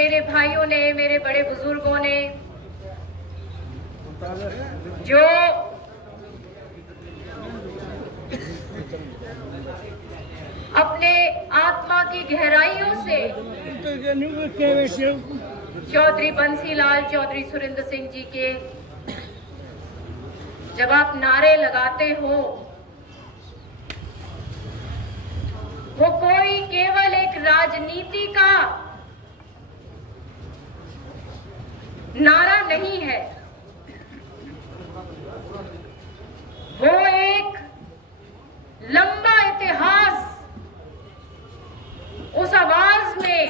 मेरे भाइयों ने, मेरे बड़े बुजुर्गों ने जो अपने आत्मा की गहराइयों से चौधरी बंसीलाल चौधरी सुरेंद्र सिंह जी के जब आप नारे लगाते हो, वो कोई केवल एक राजनीति का नारा नहीं है, वो एक लंबा इतिहास उस आवाज में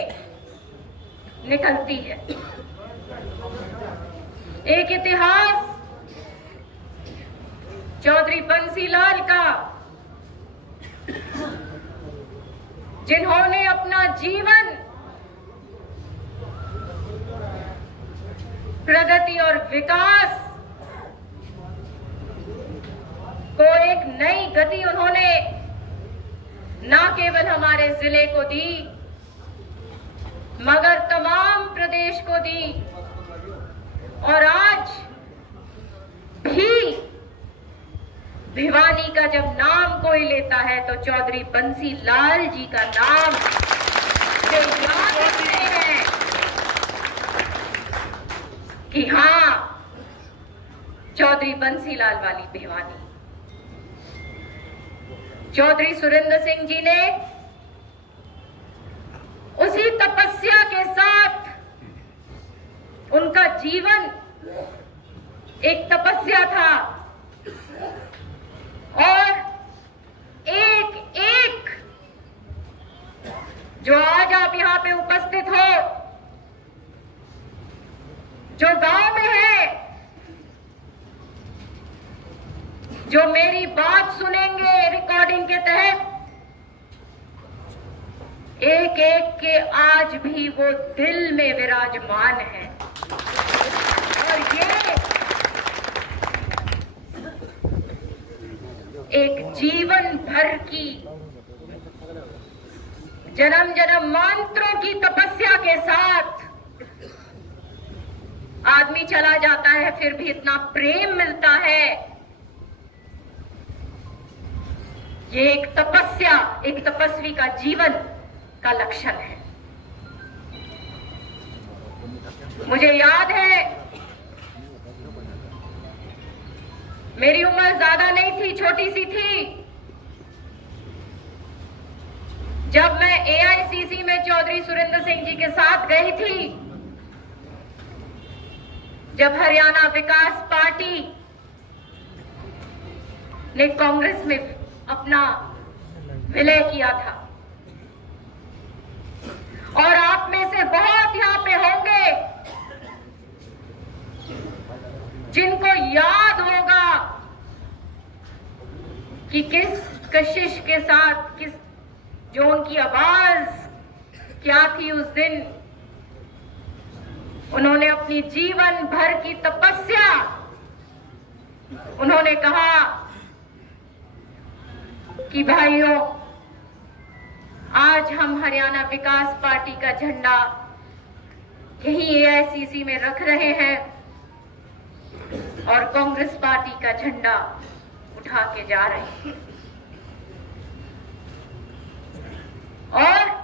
निकलती है। एक इतिहास चौधरी बंसीलाल का, जिन्होंने अपना जीवन प्रगति और विकास को एक नई गति उन्होंने न केवल हमारे जिले को दी, मगर तमाम प्रदेश को दी। और आज भी भिवानी का जब नाम कोई लेता है तो चौधरी बंसीलाल जी का नाम से याद रखते हैं कि हाँ, चौधरी बंसीलाल वाली भिवानी। चौधरी सुरेंद्र सिंह जी ने उसी तपस्या के साथ, उनका जीवन एक तपस्या था और एक एक जो आज आप यहां पे उपस्थित हो, जो गांव में है, जो मेरी बात सुनेंगे रिकॉर्डिंग के तहत, एक एक के आज भी वो दिल में विराजमान है। और ये एक जीवन भर की जन्म जन्मांतरों की तपस्या के साथ आदमी चला जाता है, फिर भी इतना प्रेम मिलता है। ये एक तपस्या, एक तपस्वी का जीवन का लक्षण है। मुझे याद है, मेरी उम्र ज्यादा नहीं थी, छोटी सी थी, जब मैं एआईसीसी में चौधरी सुरेंद्र सिंह जी के साथ गई थी, जब हरियाणा विकास पार्टी ने कांग्रेस में अपना विलय किया था। और आप में से बहुत यहां पे होंगे जिनको याद होगा कि किस कशिश के साथ, किस जो उनकी आवाज क्या थी उस दिन। उन्होंने अपनी जीवन भर की तपस्या, उन्होंने कहा कि भाइयों, आज हम हरियाणा विकास पार्टी का झंडा यही एआईसीसी में रख रहे हैं और कांग्रेस पार्टी का झंडा उठा के जा रहे हैं। और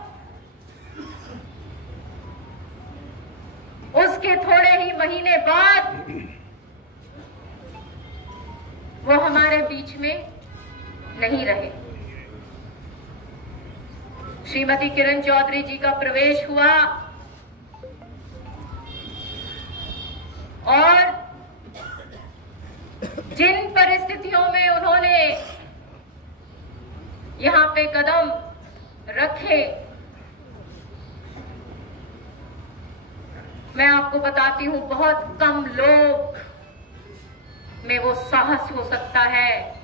उसके थोड़े ही महीने बाद वो हमारे बीच में नहीं रहे। श्रीमती किरण चौधरी जी का प्रवेश हुआ और जिन परिस्थितियों में उन्होंने यहां पे कदम रखे, मैं आपको बताती हूं, बहुत कम लोग में वो साहस हो सकता है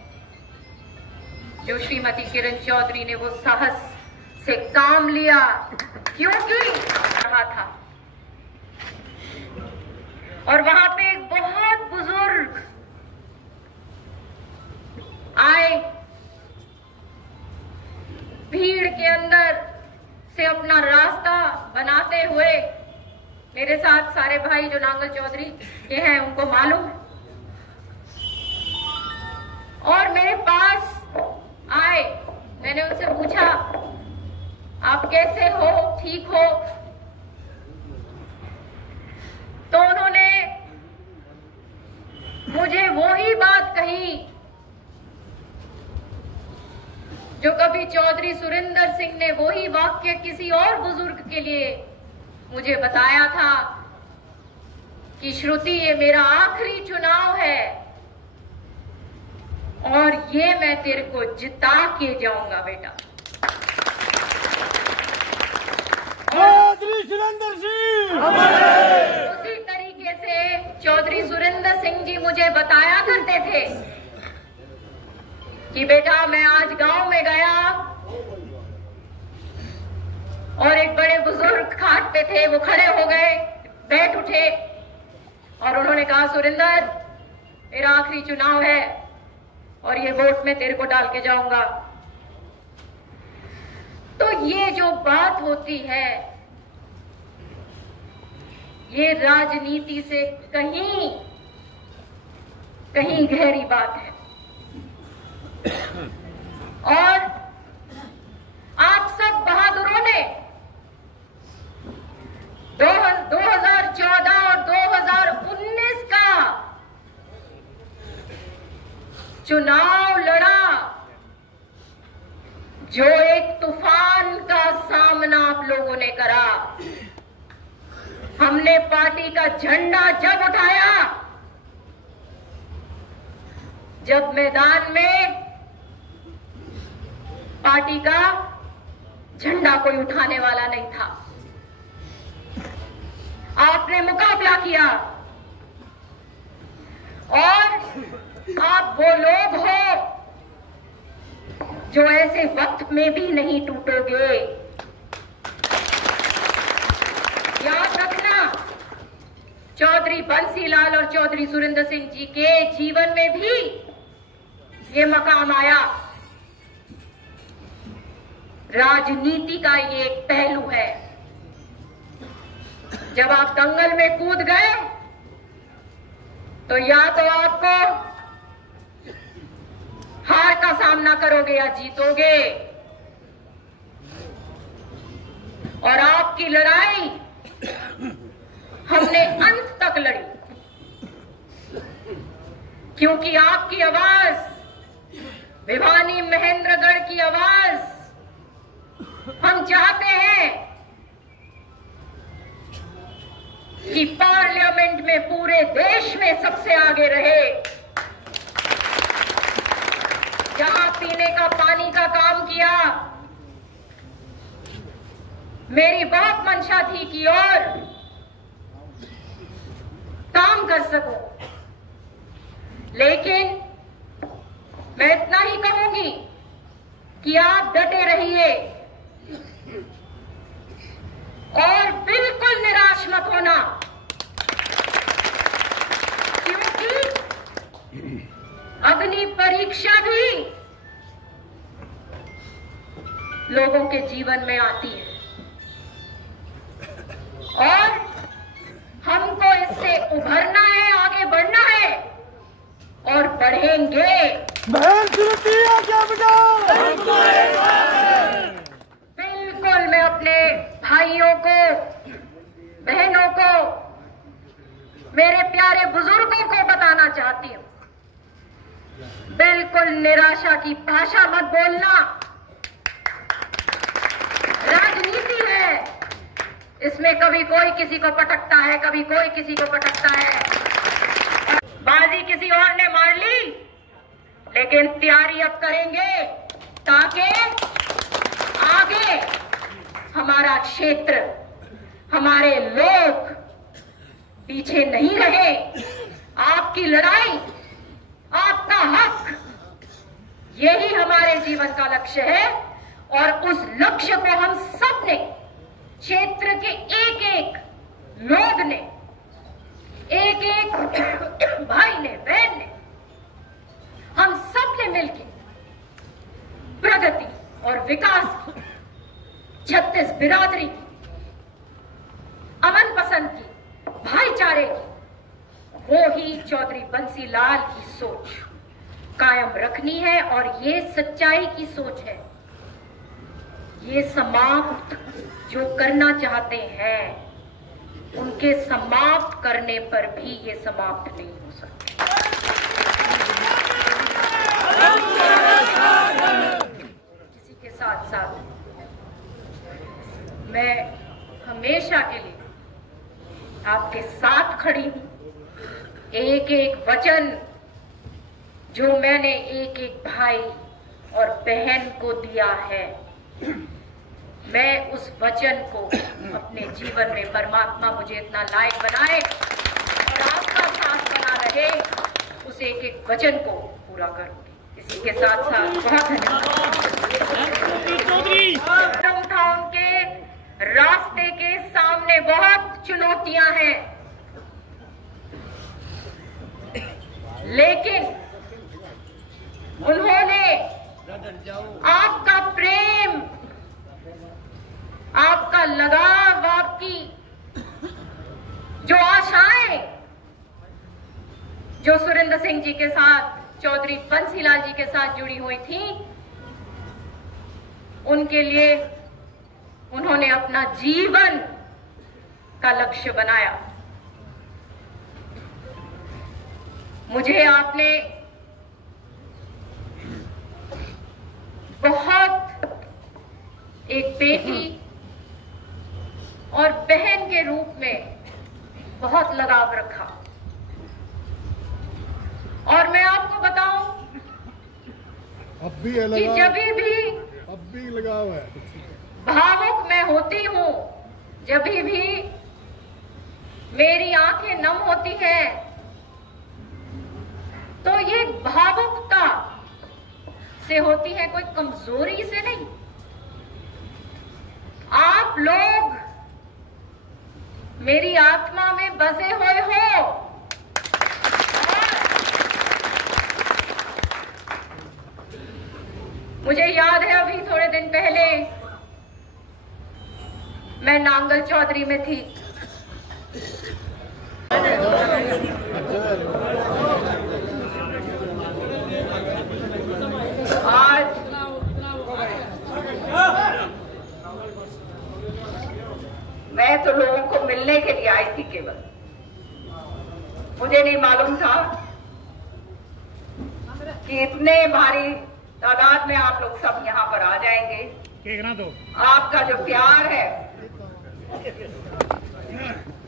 जो श्रीमती किरण चौधरी ने वो साहस से काम लिया, क्योंकि रहा था। और वहां पे एक बहुत बुजुर्ग आए, भीड़ के अंदर से अपना रास्ता बनाते हुए मेरे साथ सारे भाई जो नांगल चौधरी के हैं उनको मालूम है। और मेरे पास आए, मैंने उनसे पूछा आप कैसे हो, ठीक हो? तो उन्होंने मुझे वो ही बात कही जो कभी चौधरी सुरेंद्र सिंह ने वो ही वाक्य किसी और बुजुर्ग के लिए मुझे बताया था कि श्रुति, ये मेरा आखिरी चुनाव है और ये मैं तेरे को जिता के जाऊंगा बेटा। चौधरी सुरेंद्र सिंह। उसी तरीके से चौधरी सुरेंद्र सिंह जी मुझे बताया करते थे कि बेटा, मैं आज गांव में गया और एक बड़े बुजुर्ग खाट पे थे, वो खड़े हो गए, बैठ उठे और उन्होंने कहा सुरेंद्र, मेरा आखिरी चुनाव है और ये वोट में तेरे को डाल के जाऊंगा। तो ये जो बात होती है ये राजनीति से कहीं कहीं गहरी बात है। और आप सब बहादुरों ने 2014 और 2019 का चुनाव लड़ा, जो एक तूफान का सामना आप लोगों ने करा। हमने पार्टी का झंडा जब उठाया जब मैदान में पार्टी का झंडा कोई उठाने वाला नहीं था। आपने मुकाबला किया और आप वो लोग हो जो ऐसे वक्त में भी नहीं टूटोगे। याद रखना, चौधरी बंसीलाल और चौधरी सुरेंद्र सिंह जी के जीवन में भी ये मकाम आया। राजनीति का ये एक पहलू है। जब आप दंगल में कूद गए तो या तो आपको हार का सामना करोगे या जीतोगे। और आपकी लड़ाई हमने अंत तक लड़ी, क्योंकि आपकी आवाज, भिवानी महेंद्रगढ़ की आवाज, हम चाहते हैं कि पार्लियामेंट में पूरे देश में सबसे आगे रहे। जहां पीने का पानी का काम किया, मेरी बहुत मंशा थी कि और काम कर सको, लेकिन मैं इतना ही कहूंगी कि आप डटे रहिए और बिल्कुल निराश मत होना, क्योंकि अग्नि परीक्षा भी लोगों के जीवन में आती है और हमको इससे उभरना है, आगे बढ़ना है और बढ़ेंगे। बिल्कुल मैं अपने भाइयों को, बहनों को, मेरे प्यारे बुजुर्गों को बताना चाहती हूं, बिल्कुल निराशा की भाषा मत बोलना। राजनीति है, इसमें कभी कोई किसी को पटकता है, कभी कोई किसी को पटकता है। बाजी किसी और ने मार ली, लेकिन तैयारी अब करेंगे ताकि आगे हमारा क्षेत्र, हमारे लोग पीछे नहीं रहे। आपकी लड़ाई, आपका हक, यही हमारे जीवन का लक्ष्य है और उस लक्ष्य को हम सब ने, क्षेत्र के एक एक लोग ने, एक एक भाई ने, बहन ने, हम सब ने मिलकर प्रगति और विकास की, 36 बिरादरी की, अमन पसंद की भाईचारे की, वो ही चौधरी बंसीलाल की सोच कायम रखनी है। और ये सच्चाई की सोच है। ये समाप्त जो करना चाहते हैं, उनके समाप्त करने पर भी ये समाप्त नहीं हो सकते। इसी के साथ साथ मैं हमेशा के लिए आपके साथ खड़ी हूं। एक एक वचन जो मैंने एक एक भाई और बहन को दिया है, मैं उस वचन को अपने जीवन में परमात्मा मुझे इतना लायक बनाए और आपका साथ बना रहे, उस एक एक वचन को पूरा करूंगी। इसी के साथ साथ बहुत धन्यवाद। उनके रास्ते के सामने बहुत चुनौतियां हैं, लेकिन उन्होंने आपका प्रेम, आपका लगाव, आपकी जो आशाएं जो सुरेंद्र सिंह जी के साथ, चौधरी बंसीलाल जी के साथ जुड़ी हुई थी, उनके लिए उन्होंने अपना जीवन का लक्ष्य बनाया। मुझे आपने बहुत एक बेटी और बहन के रूप में बहुत लगाव रखा। और मैं आपको बताऊं अब भी है कि जब भी लगाव है, भावुक मैं होती हूं, जब भी मेरी आंखें नम होती है, तो ये भावुकता से होती है, कोई कमजोरी से नहीं। आप लोग मेरी आत्मा में बसे हुए हो। मुझे याद है अभी थोड़े दिन पहले मैं नांगल चौधरी में थी। आज मैं तो लोगों को मिलने के लिए आई थी केवल। मुझे नहीं मालूम था कि इतने भारी तादाद में आप लोग सब यहाँ पर आ जाएंगे। आपका जो प्यार है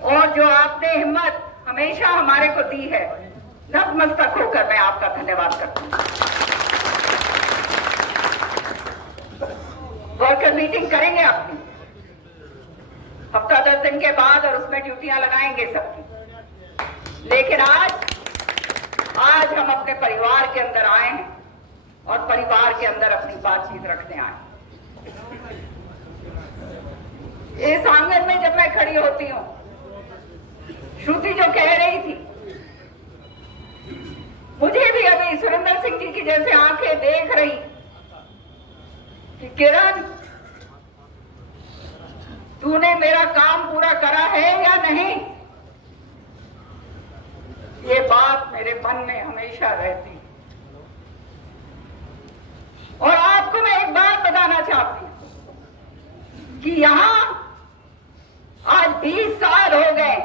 और जो आपने हिम्मत हमेशा हमारे को दी है, नतमस्तक होकर मैं आपका धन्यवाद करती हूँ। वर्कर मीटिंग करेंगे अपनी हफ्ता 10 दिन के बाद, और उसमें ड्यूटियां लगाएंगे सबकी। लेकिन आज हम अपने परिवार के अंदर आए हैं और परिवार के अंदर अपनी बातचीत रखने आए। इस आंगन में जब मैं खड़ी होती हूँ, श्रुति जो कह रही थी, मुझे भी अभी सुरेंद्र सिंह जी की जैसे आंखें देख रही कि किरण, तूने मेरा काम पूरा करा है या नहीं। ये बात मेरे मन में हमेशा रहती। और आपको मैं एक बात बताना चाहती हूं कि यहां आज 20 साल हो गए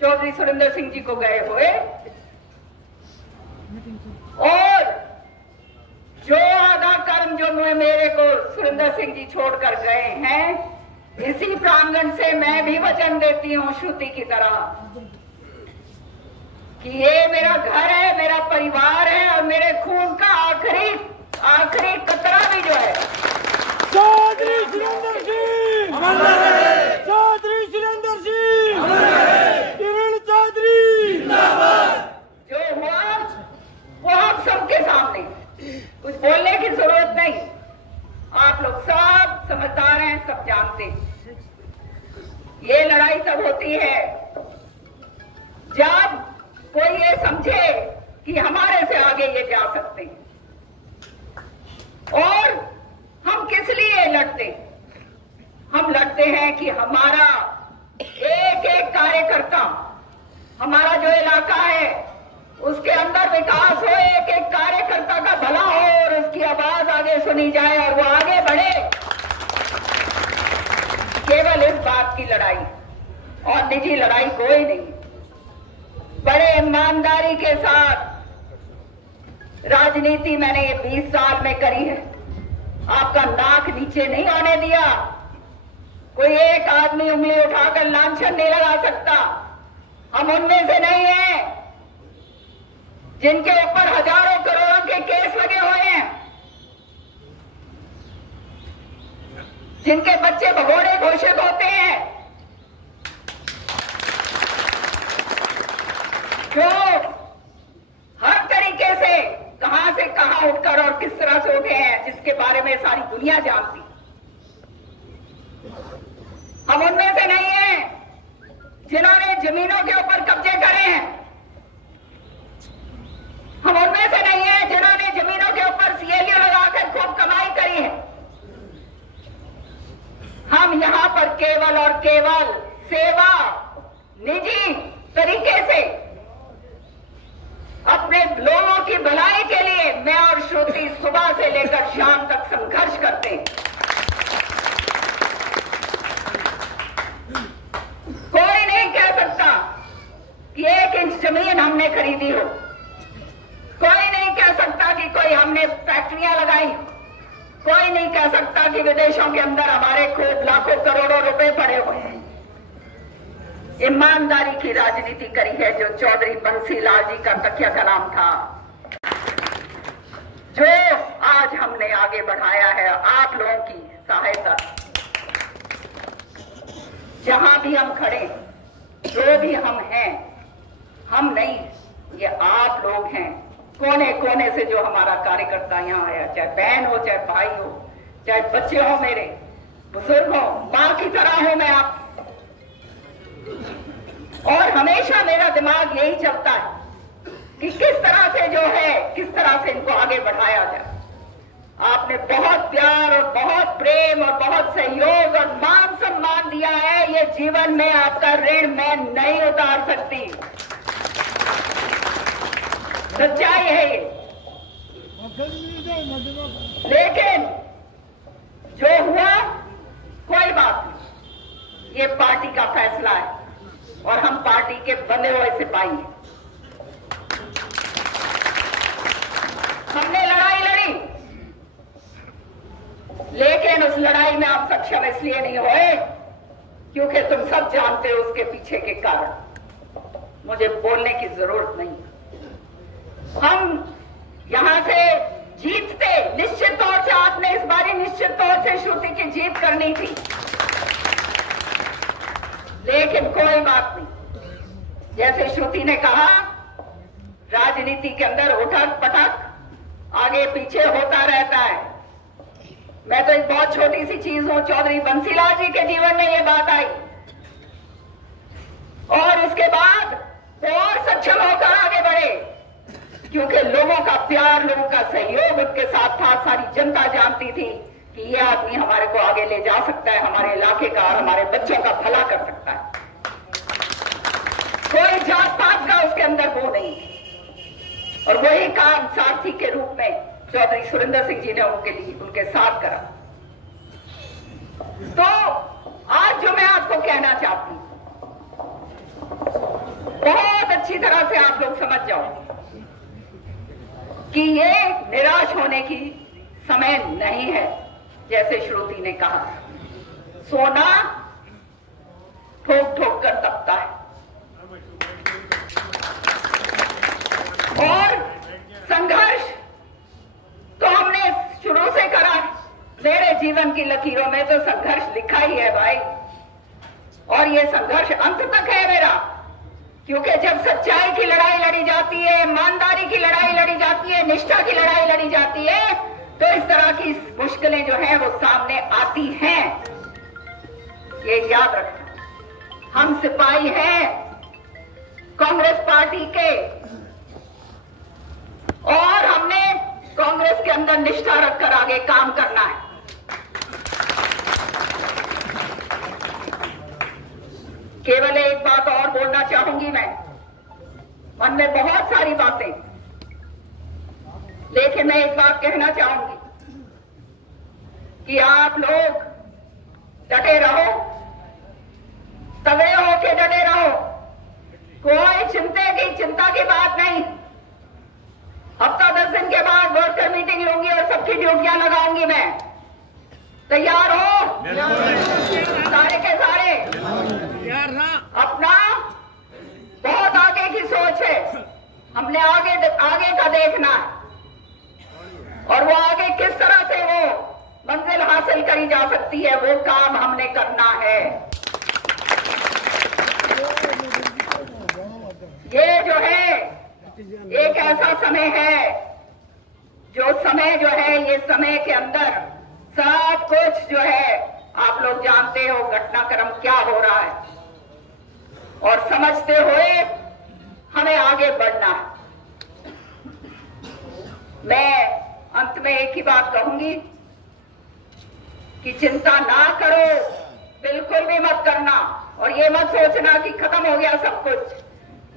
चौधरी सुरेंद्र सिंह जी को गए हुए, और जो आधा कर्म जो मेरे को सुरेंद्र सिंह जी छोड़कर गए हैं, इसी प्रांगण से मैं भी वचन देती हूँ श्रुति की तरह कि ये मेरा घर है, मेरा परिवार है, और मेरे खून का आखिरी कतरा भी जो है चौधरी सुरेंद्र सिंह, चौधरी सुरेंद्र सिंह, किरण चौधरी जिंदाबाद। जो हुआ वो आप सबके सामने, कुछ बोलने की जरूरत नहीं। आप लोग सब समझदार हैं, सब जानते हैं। ये लड़ाई तब होती है जब कोई ये समझे कि हमारे से आगे ये जा सकते हैं। और हम किस लिए लड़ते? हम लड़ते हैं कि हमारा एक एक कार्यकर्ता, हमारा जो इलाका है उसके अंदर विकास हो, एक एक कार्यकर्ता का भला हो और उसकी आवाज आगे सुनी जाए और वो आगे बढ़े। केवल इस बात की लड़ाई और निजी लड़ाई कोई नहीं, बड़े ईमानदारी के साथ राजनीति मैंने ये 20 साल में करी है। आपका नाक नीचे नहीं होने दिया। कोई एक आदमी उंगली उठाकर लांछन नहीं लगा सकता। हम उनमें से नहीं हैं जिनके ऊपर हजारों करोड़ों के केस लगे हुए हैं, जिनके बच्चे भगोड़े घोषित होते हैं, जो हर तरीके से कहां उठकर और किस तरह से उठे हैं, जिसके बारे में सारी दुनिया जानती। हम उनमें से नहीं हैं जिन्होंने जमीनों के ऊपर कब्जे करे हैं। हम उनमें से नहीं हैं जिन्होंने जमीनों के ऊपर सीएलयू लगाकर खूब कमाई करी है। हम यहां पर केवल और केवल सेवा, निजी तरीके से अपने लोगों की भलाई के लिए मैं और श्रुति सुबह से लेकर शाम तक संघर्ष करते हैं। कोई नहीं कह सकता कि 1 इंच जमीन हमने खरीदी हो, कोई नहीं कह सकता कि कोई हमने फैक्ट्रियां लगाई, कोई नहीं कह सकता कि विदेशों के अंदर हमारे खूब लाखों करोड़ों रुपए पड़े हुए हैं। ईमानदारी की राजनीति करी है जो चौधरी बंसीलाल जी का तकिया कलाम था, जो आज हमने आगे बढ़ाया है आप लोगों की सहायता। जहां भी हम खड़े, जो भी हम हैं, हम नहीं, ये आप लोग हैं। कोने कोने से जो हमारा कार्यकर्ता यहाँ आया, चाहे बहन हो, चाहे भाई हो, चाहे बच्चे हो, मेरे बुजुर्ग हो, मां की तरह हूं मैं आप। और हमेशा मेरा दिमाग यही चलता है कि किस तरह से जो है, किस तरह से इनको आगे बढ़ाया जाए। आपने बहुत प्यार और बहुत प्रेम और बहुत सहयोग और मान सम्मान दिया है। ये जीवन में आपका ऋण मैं नहीं उतार सकती, सच्चाई है ये। लेकिन जो हुआ कोई बात नहीं, ये पार्टी का फैसला है और हम पार्टी के बंधे हुए सिपाही हैं। हमने लड़ाई लड़ी, लेकिन उस लड़ाई में आप सक्षम इसलिए नहीं हुए क्योंकि तुम सब जानते हो उसके पीछे के कारण। मुझे बोलने की जरूरत नहीं। हम यहां से जीतते, निश्चित तौर से आपने इस बारी निश्चित तौर से श्रुति की जीत करनी थी, लेकिन कोई बात नहीं। जैसे श्रुति ने कहा, राजनीति के अंदर उठक पटक आगे पीछे होता रहता है। मैं तो एक बहुत छोटी सी चीज हूं, चौधरी बंसीलाल जी के जीवन में ये बात आई और उसके बाद और सक्षम होकर आगे बढ़े क्योंकि लोगों का प्यार, लोगों का सहयोग उनके साथ था। सारी जनता जानती थी कि ये आदमी हमारे को आगे ले जा सकता है, हमारे इलाके का और हमारे बच्चों का भला कर सकता है। कोई जात पात का उसके अंदर वो नहीं। और वही काम सारथी के रूप में चौधरी सुरेंद्र सिंह जी ने उनके साथ करा। तो आज जो मैं आपको कहना चाहती हूं, बहुत अच्छी तरह से आप लोग समझ जाओ कि ये निराश होने की समय नहीं है। जैसे श्रुति ने कहा, सोना ठोक ठोक कर तपता है और संघर्ष तो हमने शुरू से करा। मेरे जीवन की लकीरों में तो संघर्ष लिखा ही है भाई, और ये संघर्ष अंत तक है मेरा, क्योंकि जब सच्चाई की लड़ाई लड़ी जाती है, ईमानदारी की लड़ाई लड़ी जाती है, निष्ठा की लड़ाई लड़ी जाती है, तो इस तरह की मुश्किलें जो हैं वो सामने आती हैं। ये याद रखना। हम सिपाही हैं कांग्रेस पार्टी के और हमने कांग्रेस के अंदर निष्ठा रखकर आगे काम करना है। केवल एक बात मन में बहुत सारी बातें, लेकिन मैं एक बात कहना चाहूंगी कि आप लोग डटे रहो, तगड़े होके डटे रहो, कोई चिंता की बात नहीं। हफ्ता 10 दिन के बाद वर्कर मीटिंग लूंगी और सबकी ड्यूटियां लगाऊंगी मैं। तैयार हो सारे के सारे? अपना बहुत आगे की सोच है, हमने आगे का देखना और वो आगे किस तरह से वो मंजिल हासिल करी जा सकती है, वो काम हमने करना है। ये जो है एक ऐसा समय है, जो समय जो है, ये समय के अंदर सब कुछ जो है आप लोग जानते हो घटनाक्रम क्या हो रहा है, और समझते हुए हमें आगे बढ़ना है। मैं अंत में एक ही बात कहूंगी कि चिंता ना करो, बिल्कुल भी मत करना, और ये मत सोचना कि खत्म हो गया सब कुछ।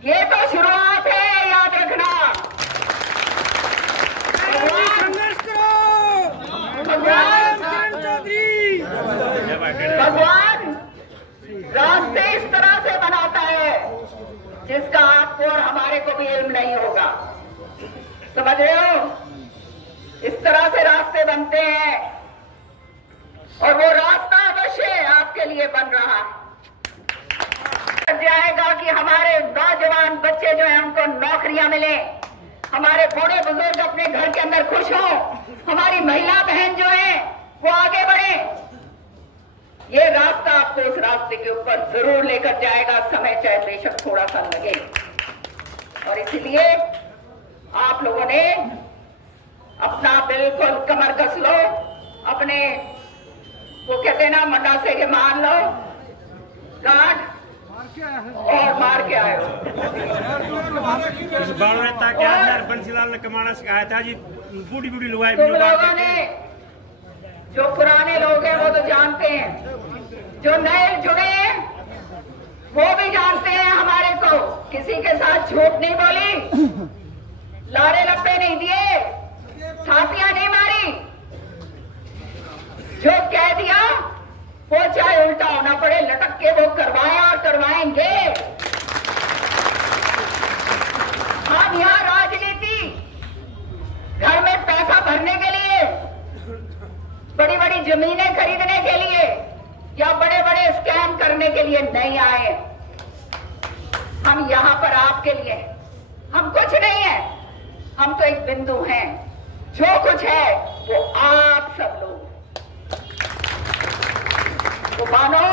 ये तो शुरुआत है, याद रखना। भगवान रास्ते इस तरह से बनाता है जिसका आपको और हमारे को भी इल्म नहीं होगा, समझ रहे हो? इस तरह से रास्ते बनते हैं, और वो रास्ता अवश्य आपके लिए बन रहा है। जाएगा कि हमारे नौजवान बच्चे जो हैं उनको नौकरियां मिले, हमारे बूढ़े बुजुर्ग अपने घर के अंदर खुश हों, हमारी महिला बहन जो है वो आगे बढ़े। ये रास्ता आपको उस रास्ते के ऊपर जरूर लेकर जाएगा, समय चाहे बेशक थोड़ा सा लगे। और इसलिए आप लोगों ने अपना बिल्कुल कमर कस लो, अपने वो कहते हैं ना मंडासे के मान लो गांठ और मार के आए। बाड़ता के अंदर बंसीलाल ने कमाना सिखाया था जी, बूढ़ी बूढ़ी लुगाई। तुम लोगों ने, जो पुराने लोग हैं वो तो जानते हैं, जो नए जुड़े हैं वो भी जानते हैं हमारे को। किसी के साथ झूठ नहीं बोली, लारे लप्पे नहीं दिए, छातियां नहीं मारी, जो कह दिया वो चाहे उल्टा होना पड़े लटक के वो करवाया और करवाएंगे। हम यहाँ राजनीति घर में पैसा भरने के लिए, बड़ी बड़ी जमीनें खरीदने के लिए या बड़े बड़े स्कैम करने के लिए नहीं आए। हम यहाँ पर आपके लिए, हम कुछ नहीं है, हम तो एक बिंदु हैं। जो कुछ है वो आप सब लोग। तो मानो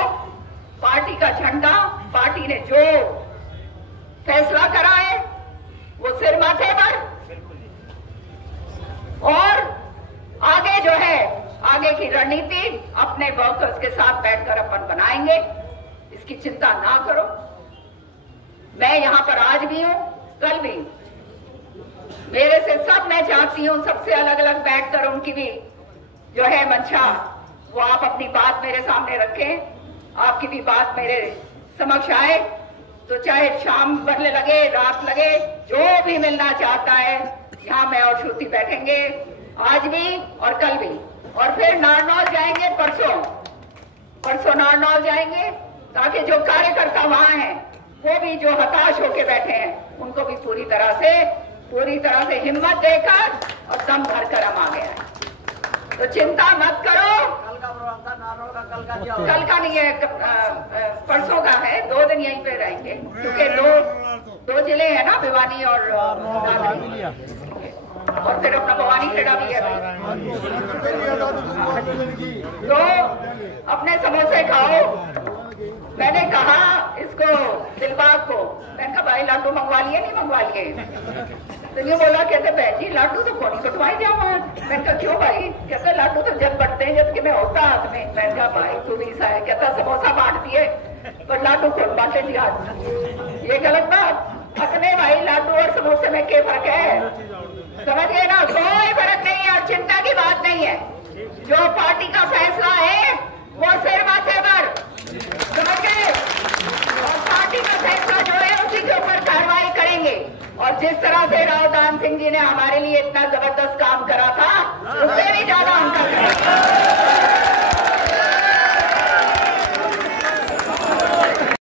पार्टी का झंडा, पार्टी ने जो फैसला करा है वो सिर माथे पर, और आगे जो है आगे की रणनीति अपने वर्कर्स के साथ बैठकर अपन बनाएंगे। इसकी चिंता ना करो। मैं यहां पर आज भी हूं, कल भी। मेरे से सब मैं चाहती हूं सबसे अलग अलग बैठकर उनकी भी जो है मंशा, वो आप अपनी बात मेरे सामने रखें, आपकी भी बात मेरे समक्ष आए। तो चाहे शाम बदले लगे, रात लगे, जो भी मिलना चाहता है, यहाँ मैं और श्रुति बैठेंगे आज भी और कल भी। और फिर नारनौल जाएंगे परसों नारनौल जाएंगे, ताकि जो कार्यकर्ता वहां हैं वो भी जो हताश होके बैठे हैं उनको भी पूरी तरह से हिम्मत देकर और दम भरकर हम आ गए। तो चिंता मत करो। कल का नहीं है, परसों का है। 2 दिन यहीं पे रहेंगे, क्योंकि दो जिले हैं ना, भिवानी और फिर अपना भवानी खेड़ा भी है। तो अपने समोसे खाओ। मैंने कहा इसको दिलबाग को, मैंने कहा भाई लड्डू मंगवा लिए नहीं मंगवा लिए? तो ये बोला, कहते बहन जी लड्डू तो कौन कटवाई जाओ। मैंने कहा क्यों भाई? कहते लड्डू तो जब बढ़ते हैं जब कि मैं होता हाथ में। मैंने कहा भाई तू भी सा है। कहता समोसा बांट दिए पर लाडू कौन बांटे जी हाथ? ये गलत बात। अपने भाई लाडू और समोसे में क्या फर्क है? समझिए ना, कोई फर्क नहीं है और चिंता की बात नहीं है। जो पार्टी का फैसला है वो सिर माथे पर, समझ गए? और पार्टी का फैसला जो है उसी के ऊपर कार्रवाई करेंगे। और जिस तरह से राव दान सिंह जी ने हमारे लिए इतना जबरदस्त काम करा था, उससे भी ज्यादा हम कर रहे हैं।